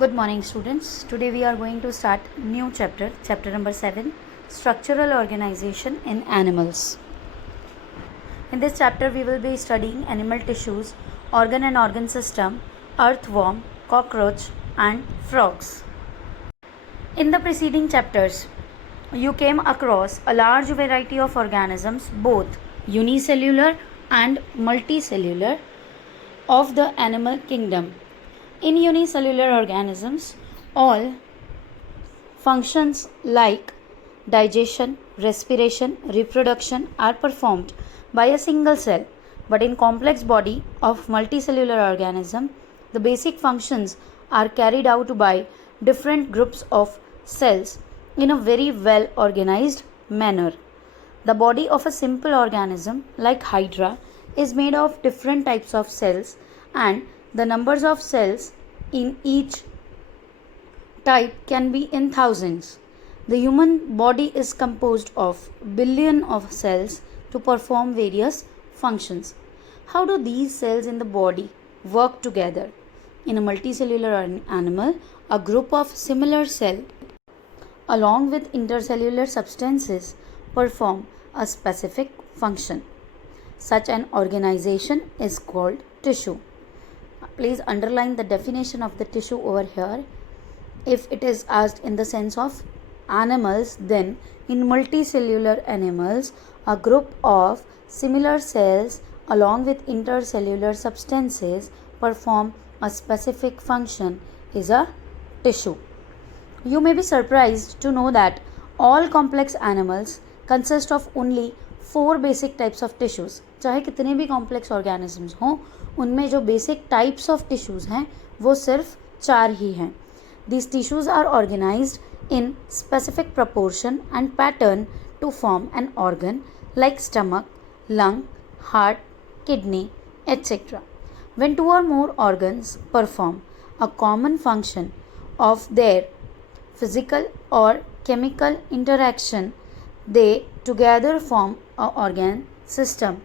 Good morning, students. Today we are going to start new chapter, chapter number 7, Structural Organization in Animals. In this chapter we will be studying animal tissues, organ and organ system, earthworm, cockroach and frogs. In the preceding chapters, you came across a large variety of organisms, both unicellular and multicellular, of the animal kingdom. In unicellular organisms, all functions like digestion, respiration, reproduction are performed by a single cell. But in complex body of multicellular organism, the basic functions are carried out by different groups of cells in a very well organized manner. The body of a simple organism like Hydra is made of different types of cells, and the numbers of cells in each type can be in thousands. The human body is composed of billion of cells to perform various functions. How do these cells in the body work together? In a multicellular animal, a group of similar cells along with intercellular substances perform a specific function. Such an organization is called tissue. Please underline the definition of the tissue over here. If it is asked in the sense of animals, then in multicellular animals, a group of similar cells along with intercellular substances perform a specific function is a tissue. You may be surprised to know that all complex animals consist of only 4 basic types of tissues. चाहे कितने भी complex organisms हों, उनमें जो basic types of tissues हैं वो सिर्फ 4 ही हैं. These tissues are organized in specific proportion and pattern to form an organ like stomach, lung, heart, kidney, etc. When 2 or more organs perform a common function of their physical or chemical interaction, they together form an organ system.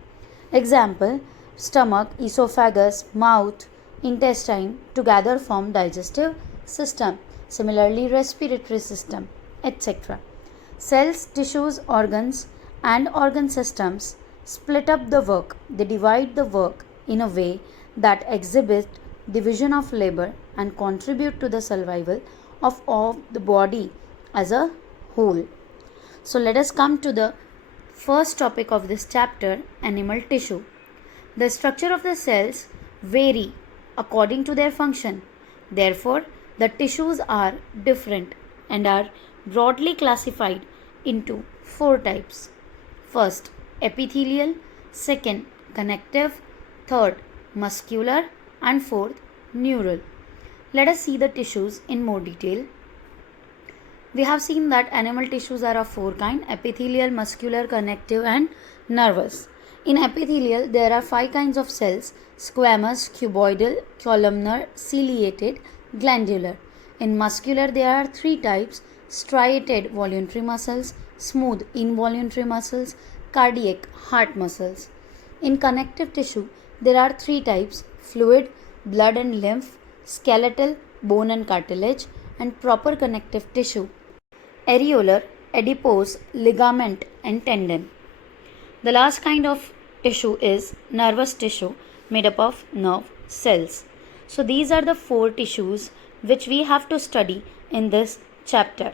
Example: stomach, esophagus, mouth, intestine together form digestive system. Similarly, respiratory system, etc. Cells, tissues, organs and organ systems split up the work. They divide the work in a way that exhibit division of labor and contribute to the survival of the body as a whole. So let us come to the first topic of this chapter, animal tissue. The structure of the cells vary according to their function. Therefore, the tissues are different and are broadly classified into 4 types. First, epithelial, second, connective, third, muscular, and fourth, neural. Let us see the tissues in more detail. We have seen that animal tissues are of 4 kinds: epithelial, muscular, connective and nervous. In epithelial, there are 5 kinds of cells: squamous, cuboidal, columnar, ciliated, glandular. In muscular, there are 3 types: striated voluntary muscles, smooth involuntary muscles, cardiac heart muscles. In connective tissue, there are 3 types: fluid, blood and lymph, skeletal, bone and cartilage, and proper connective tissue: areolar, adipose, ligament and tendon. The last kind of tissue is nervous tissue, made up of nerve cells. So these are the 4 tissues which we have to study in this chapter.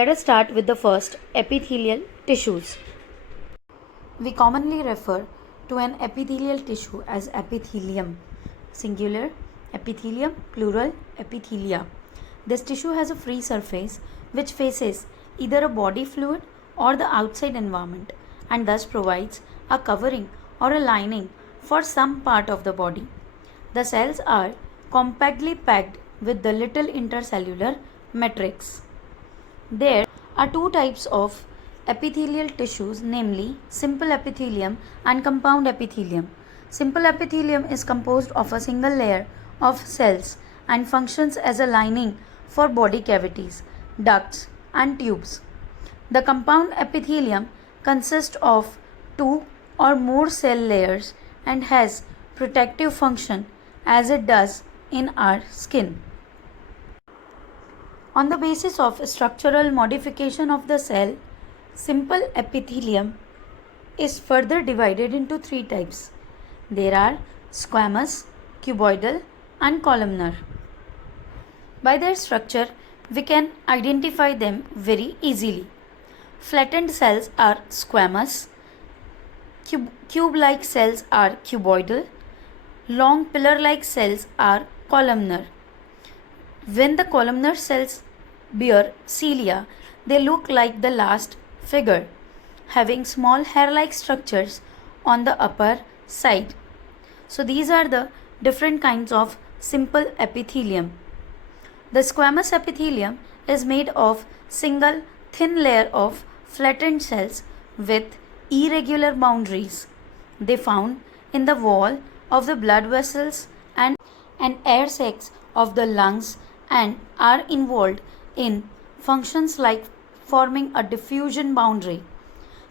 Let us start with the first, epithelial tissues. We commonly refer to an epithelial tissue as epithelium, singular, epithelium, plural, epithelia. This tissue has a free surface which faces either a body fluid or the outside environment, and thus provides a covering or a lining for some part of the body. The cells are compactly packed with the little intercellular matrix. There are 2 types of epithelial tissues, namely simple epithelium and compound epithelium. Simple epithelium is composed of a single layer of cells and functions as a lining for body cavities, ducts and tubes. The compound epithelium consists of 2 or more cell layers and has protective function as it does in our skin. On the basis of structural modification of the cell, simple epithelium is further divided into three types. There are squamous, cuboidal, and columnar. By their structure, we can identify them very easily. Flattened cells are squamous, cube-like cells are cuboidal, long pillar-like cells are columnar. When the columnar cells bear cilia, they look like the last figure, having small hair-like structures on the upper side. So these are the different kinds of simple epithelium. The squamous epithelium is made of single thin layer of flattened cells with irregular boundaries. They found in the wall of the blood vessels and air sacs of the lungs and are involved in functions like forming a diffusion boundary.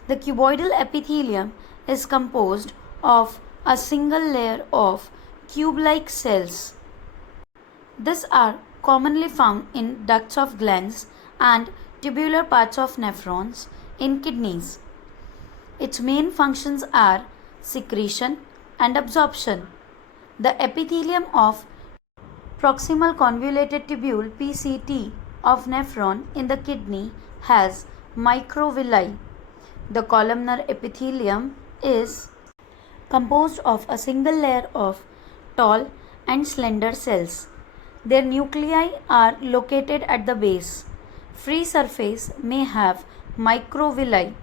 The cuboidal epithelium is composed of a single layer of cube-like cells. These are commonly found in ducts of glands and tubular parts of nephrons in kidneys. Its main functions are secretion and absorption. The epithelium of proximal convoluted tubule PCT of nephron in the kidney has microvilli. The columnar epithelium is composed of a single layer of tall and slender cells. Their nuclei are located at the base. Free surface may have microvilli.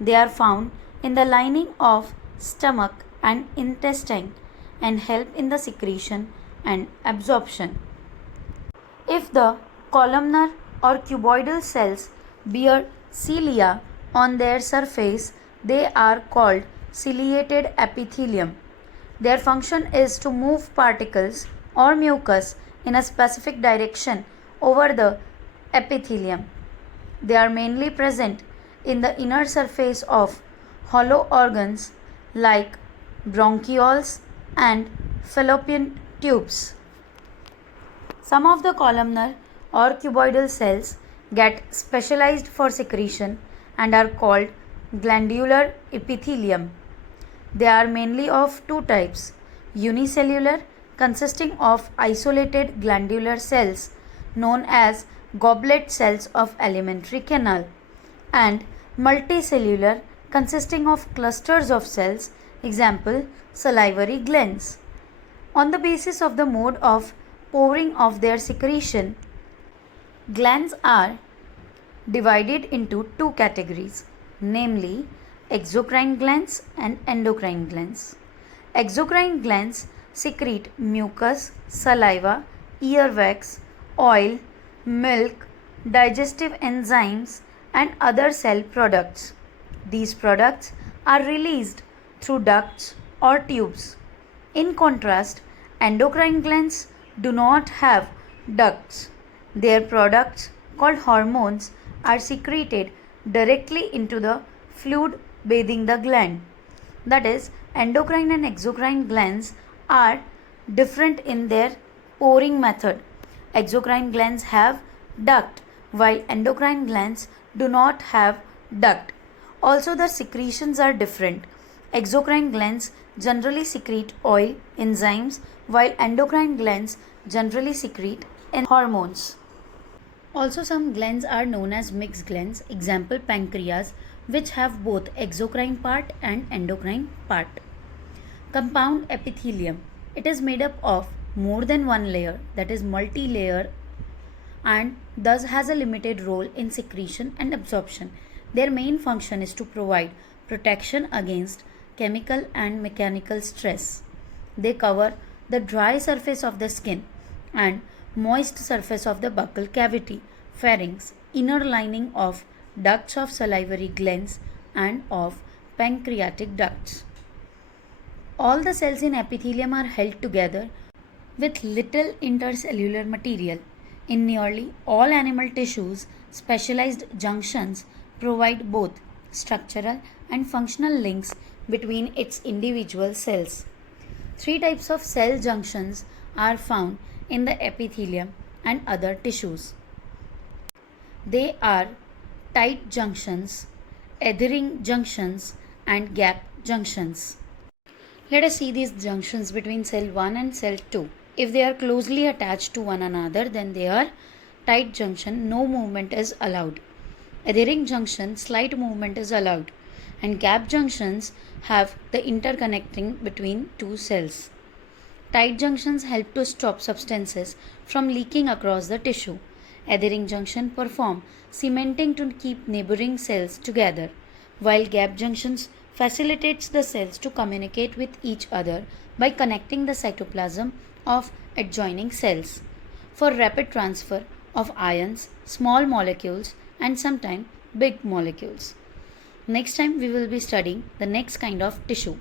They are found in the lining of stomach and intestine and help in the secretion and absorption. If the columnar or cuboidal cells bear cilia on their surface, they are called ciliated epithelium. Their function is to move particles or mucus in a specific direction over the epithelium. They are mainly present in the inner surface of hollow organs like bronchioles and fallopian tubes. Some of the columnar or cuboidal cells get specialized for secretion and are called glandular epithelium. They are mainly of two types: unicellular, consisting of isolated glandular cells known as goblet cells of alimentary canal, and multicellular, consisting of clusters of cells, example salivary glands. On the basis of the mode of pouring of their secretion, glands are divided into two categories, namely exocrine glands and endocrine glands. Exocrine glands secrete mucus, saliva, earwax, oil, milk, digestive enzymes, and other cell products. These products are released through ducts or tubes. In contrast, endocrine glands do not have ducts. Their products, called hormones, are secreted directly into the fluid bathing the gland. That is, endocrine and exocrine glands are different in their pouring method. Exocrine glands have duct, while endocrine glands do not have duct. Also, the secretions are different. Exocrine glands generally secrete oil, enzymes, while endocrine glands generally secrete hormones. Also, some glands are known as mixed glands, example pancreas, which have both exocrine part and endocrine part. Compound epithelium. It is made up of more than one layer, that is multi-layer, and thus has a limited role in secretion and absorption. Their main function is to provide protection against chemical and mechanical stress. They cover the dry surface of the skin and moist surface of the buccal cavity, pharynx, inner lining of ducts of salivary glands and of pancreatic ducts. All the cells in epithelium are held together with little intercellular material. In nearly all animal tissues, specialized junctions provide both structural and functional links between its individual cells. Three types of cell junctions are found in the epithelium and other tissues. They are tight junctions, adhering junctions, and gap junctions. Let us see these junctions between cell 1 and cell 2. If they are closely attached to one another, then they are tight junction, no movement is allowed. Adhering junction, slight movement is allowed. And gap junctions have the interconnecting between two cells. Tight junctions help to stop substances from leaking across the tissue. Adhering junction perform cementing to keep neighboring cells together, while gap junctions facilitates the cells to communicate with each other by connecting the cytoplasm of adjoining cells for rapid transfer of ions, small molecules, and sometimes big molecules. Next time we will be studying the next kind of tissue.